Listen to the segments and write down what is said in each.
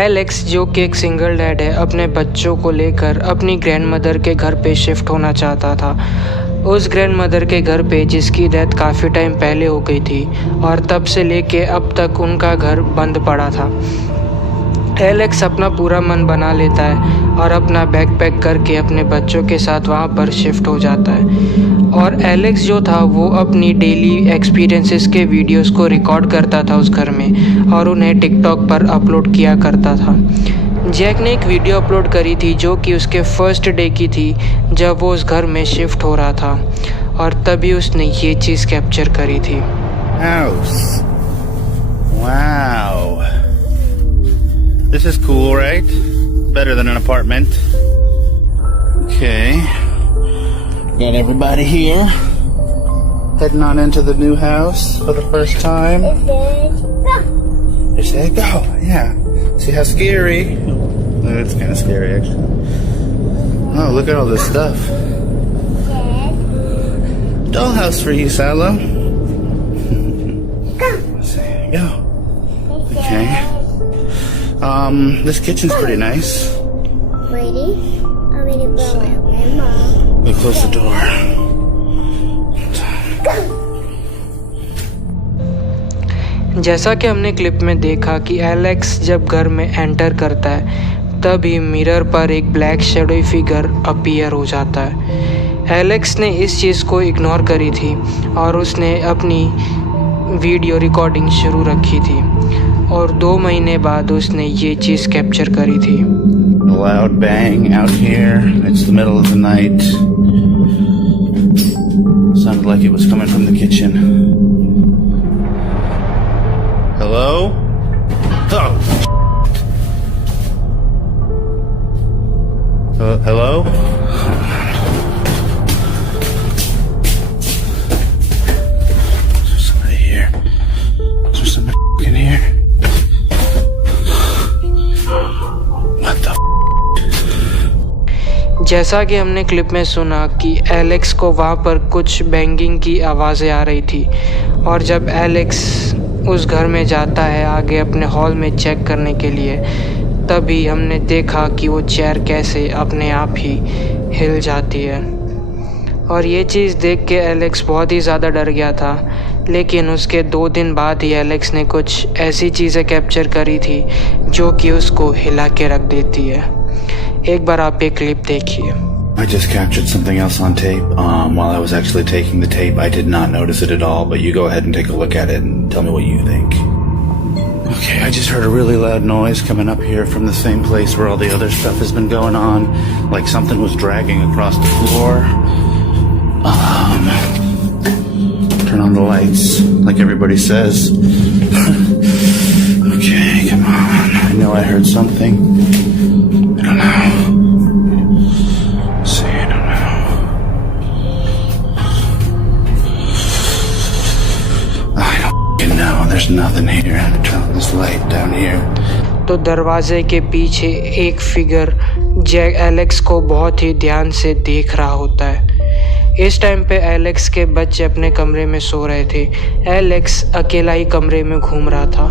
Alex, जो कि एक सिंगल डैड है, अपने बच्चों को लेकर अपनी ग्रैंडमदर के घर पे शिफ्ट होना चाहता था। उस ग्रैंडमदर के घर पे जिसकी डेथ काफ़ी टाइम पहले हो गई थी और तब से लेके अब तक उनका घर बंद पड़ा था। एलेक्स अपना पूरा मन बना लेता है और अपना बैग पैक करके अपने बच्चों के साथ वहाँ पर शिफ्ट हो जाता है। और एलेक्स जो था वो अपनी डेली एक्सपीरियंसेस के वीडियोस को रिकॉर्ड करता था उस घर में और उन्हें टिकटॉक पर अपलोड किया करता था। जैक ने एक वीडियो अपलोड करी थी जो कि उसके फर्स्ट डे की थी जब वो उस घर में शिफ्ट हो रहा था और तभी उसने ये चीज़ कैप्चर करी थी। House. Wow. This is cool, right? Better than an apartment. Okay. Got everybody here. Heading on into the new house for the first time. You say go. Yeah. See how scary? It's kind of scary, actually. Oh, look at all this stuff. Dollhouse for you, Salo. Go. Okay. This kitchen's pretty nice. Ready? I'm ready to go out with Mom. We close the door. जैसा कि हमने clip में देखा कि Alex जब घर में enter करता है तभी मिरर पर एक ब्लैक शैडोई फिगर अपीयर हो जाता है। एलेक्स ने इस चीज़ को इग्नोर करी थी और उसने अपनी वीडियो रिकॉर्डिंग शुरू रखी थी और 2 महीने बाद उसने ये चीज़ कैप्चर करी थी। A loud bang out here. It's the middle of the night. Sounded like it was coming from the kitchen. Hello? Oh. Hello? Is there somebody here? Is there somebody in here? What the जैसा कि हमने clip में सुना कि Alex को वहाँ पर कुछ बैंगिंग की आवाज़ें आ रही थी और जब एलेक्स उस घर में जाता है आगे अपने हॉल में चेक करने के लिए तभी हमने देखा कि वो चेयर कैसे अपने आप ही हिल जाती है और ये चीज़ देख के एलेक्स बहुत ही ज़्यादा डर गया था। लेकिन उसके 2 दिन बाद ही एलेक्स ने कुछ ऐसी चीज़ें कैप्चर करी थी जो कि उसको हिला के रख देती है। एक बार आप ये क्लिप देखिए। I just captured something else on tape. While I was actually taking the tape, I did not notice it at all, but you go ahead and take a look at it and tell me what you think. Okay, I just heard a really loud noise coming up here from the same place where all the other stuff has been going on. Like something was dragging across the floor. Turn on the lights, like everybody says. Okay, come on. I know I heard something. I don't know. There's nothing here. Turn this light down here. तो दरवाजे के पीछे एक figure Jack Alex को बहुत ही ध्यान से देख रहा होता है। इस टाइम पे एलेक्स के बच्चे अपने कमरे में सो रहे थे। एलेक्स अकेला ही कमरे में घूम रहा था।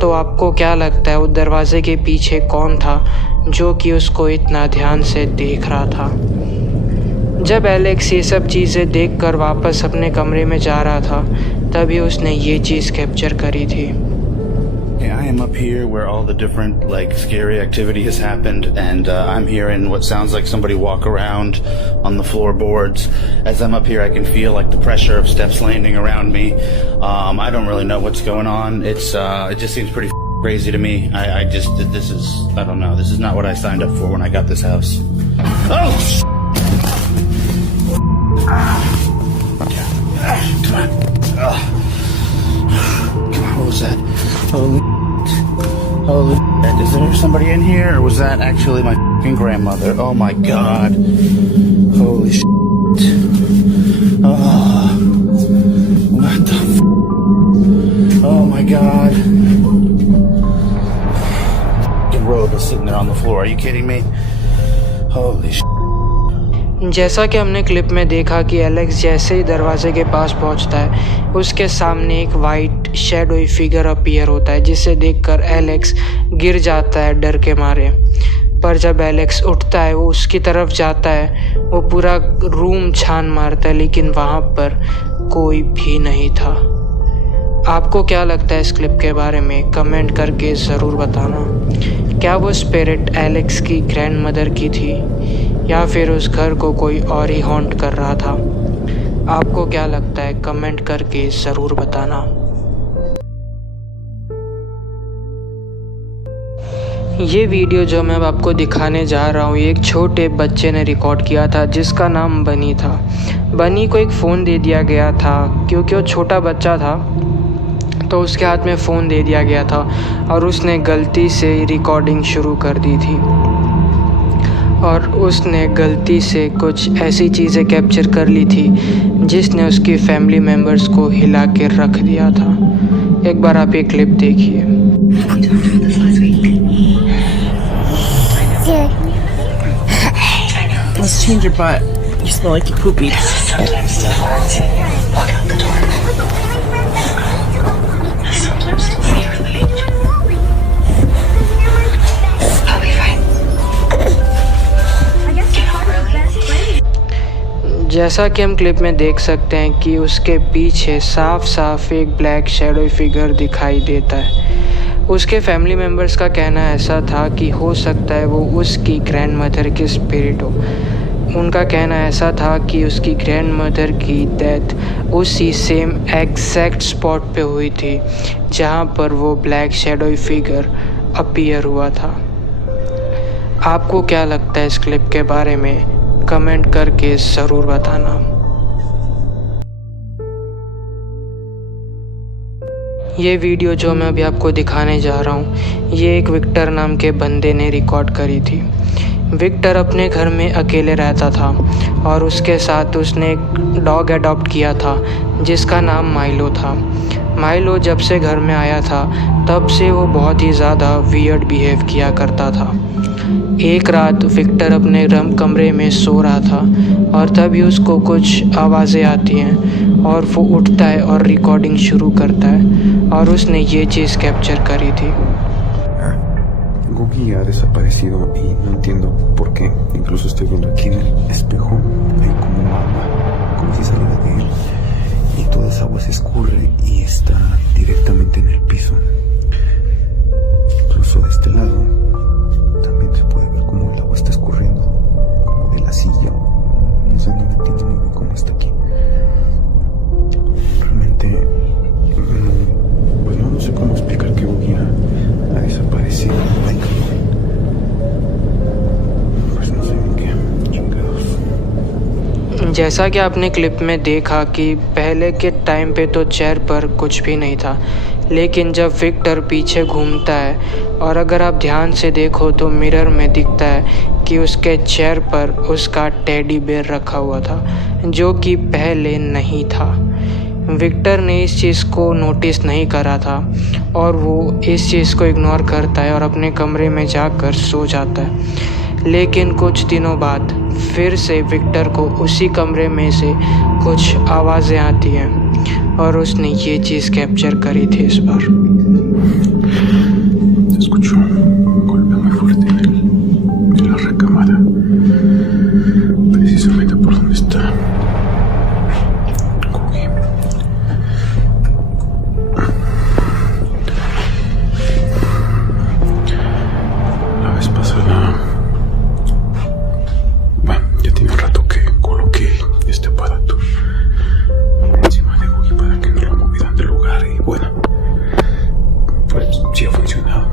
तो आपको क्या लगता है वो दरवाजे के पीछे कौन था जो कि उसको इतना ध्यान से देख रहा था? जब एलेक्स ये सब चीज़ें देखकर वापस अपने कमरे में जा रहा था तभी उसने ये चीज़ कैप्चर करी थी। Okay, I am up here where all the different scary activity has happened, and I'm hearing what sounds like somebody walk around on the floorboards. As I'm up here, I can feel the pressure of steps landing around me. I don't really know what's going on. It just seems pretty crazy to me. I don't know. This is not what I signed up for when I got this house. Oh! Come on. Come on, what was that? Holy shit. Is there somebody in here, or was that actually my fucking grandmother? Oh my god. Holy shit. Oh. What the f***? Oh my god. The robe is sitting there on the floor. Are you kidding me? Holy shit. जैसा कि हमने clip में देखा कि Alex जैसे ही दरवाजे के पास पहुंचता है उसके सामने एक वाइट शैडोई फिगर अपीयर होता है, जिसे देखकर एलेक्स गिर जाता है डर के मारे। पर जब एलेक्स उठता है, वो उसकी तरफ जाता है, वो पूरा रूम छान मारता है, लेकिन वहाँ पर कोई भी नहीं था। आपको क्या लगता है इस क्लिप के बारे में? कमेंट करके ज़रूर बताना। क्या वो स्पिरिट एलेक्स की ग्रैंडमदर की थी या फिर उस घर को कोई और ही हॉन्ट कर रहा था? आपको क्या लगता है? कमेंट करके ज़रूर बताना। ये वीडियो जो मैं अब आपको दिखाने जा रहा हूँ, ये एक छोटे बच्चे ने रिकॉर्ड किया था जिसका नाम बनी था। बनी को एक फ़ोन दे दिया गया था क्योंकि वो छोटा बच्चा था, तो उसके हाथ में फ़ोन दे दिया गया था और उसने गलती से रिकॉर्डिंग शुरू कर दी थी और उसने गलती से कुछ ऐसी चीज़ें कैप्चर कर ली थी जिसने उसकी फैमिली मेम्बर्स को हिला के रख दिया था। एक बार आप ये क्लिप देखिए। Let's change your butt. You smell like you poopy. जैसा कि हम क्लिप में देख सकते हैं कि उसके पीछे साफ साफ एक ब्लैक शैडो फिगर दिखाई देता है। उसके फैमिली मेम्बर्स का कहना ऐसा था कि हो सकता है वो उसकी ग्रैंडमदर की स्पिरिट हो। उनका कहना ऐसा था कि उसकी ग्रैंडमदर की डेथ उसी सेम एग्जैक्ट स्पॉट पे हुई थी जहाँ पर वो ब्लैक शैडो फिगर अपीयर हुआ था। आपको क्या लगता है इस क्लिप के बारे में? कमेंट करके ज़रूर बताना। ये वीडियो जो मैं अभी आपको दिखाने जा रहा हूँ, ये एक विक्टर नाम के बंदे ने रिकॉर्ड करी थी। विक्टर अपने घर में अकेले रहता था और उसके साथ उसने एक डॉग अडॉप्ट किया था जिसका नाम माइलो था। माइलो जब से घर में आया था तब से वो बहुत ही ज़्यादा वियर्ड बिहेव किया करता था। एक रात विक्टर अपने कमरे में सो रहा था और तभी उसको कुछ आवाज़ें आती हैं और वो उठता है और रिकॉर्डिंग शुरू करता है और उसने ये चीज़ कैप्चर करी थी। Googie ha desaparecido y no entiendo por qué. Incluso estoy viendo aquí en el espejo, hay como agua, como si saliera de él. Y toda esa agua se escurre y está directamente en el piso. Incluso de este lado también se puede ver como el agua está escurriendo, como de la silla. No sé, no entiendo muy bien cómo está aquí. Realmente no sé cómo explicar que Googie ha desaparecido. Pues no sé en qué chingados. जैसा कि आपने clip में देखा कि पहले के time पे तो चेयर पर कुछ भी नहीं था, लेकिन जब विक्टर पीछे घूमता है और अगर आप ध्यान से देखो तो मिरर में दिखता है कि उसके चेयर पर उसका टेडी बेयर रखा हुआ था, जो कि पहले नहीं था। विक्टर ने इस चीज़ को नोटिस नहीं करा था और वो इस चीज़ को इग्नोर करता है और अपने कमरे में जाकर सो जाता है। लेकिन कुछ दिनों बाद फिर से विक्टर को उसी कमरे में से कुछ आवाज़ें आती हैं और उसने ये चीज़ कैप्चर करी थी इस बार। Escucho un golpe muy fuerte en la recámara, precisamente por donde está Googie. La vez pasada, bueno, ya tiene un rato que coloqué este aparato encima de Googie para que no lo movieran del lugar y bueno, pues sí ha funcionado.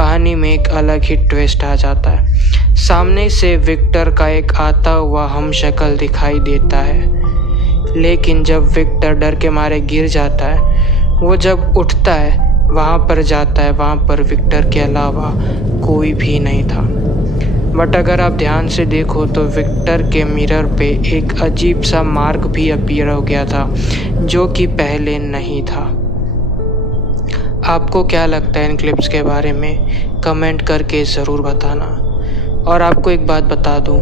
कहानी में एक अलग ही twist आ जाता है। सामने से Victor का एक आता हुआ हमशक्ल दिखाई देता है, लेकिन जब विक्टर डर के मारे गिर जाता है, वो जब उठता है वहाँ पर जाता है, वहाँ पर विक्टर के अलावा कोई भी नहीं था। बट अगर आप ध्यान से देखो तो विक्टर के मिरर पे एक अजीब सा मार्क भी अपीयर हो गया था, जो कि पहले नहीं था। आपको क्या लगता है इन क्लिप्स के बारे में? कमेंट करके ज़रूर बताना। और आपको एक बात बता दूं,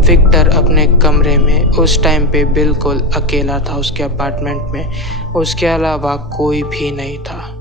विक्टर अपने कमरे में उस टाइम पे बिल्कुल अकेला था, उसके अपार्टमेंट में। उसके अलावा कोई भी नहीं था।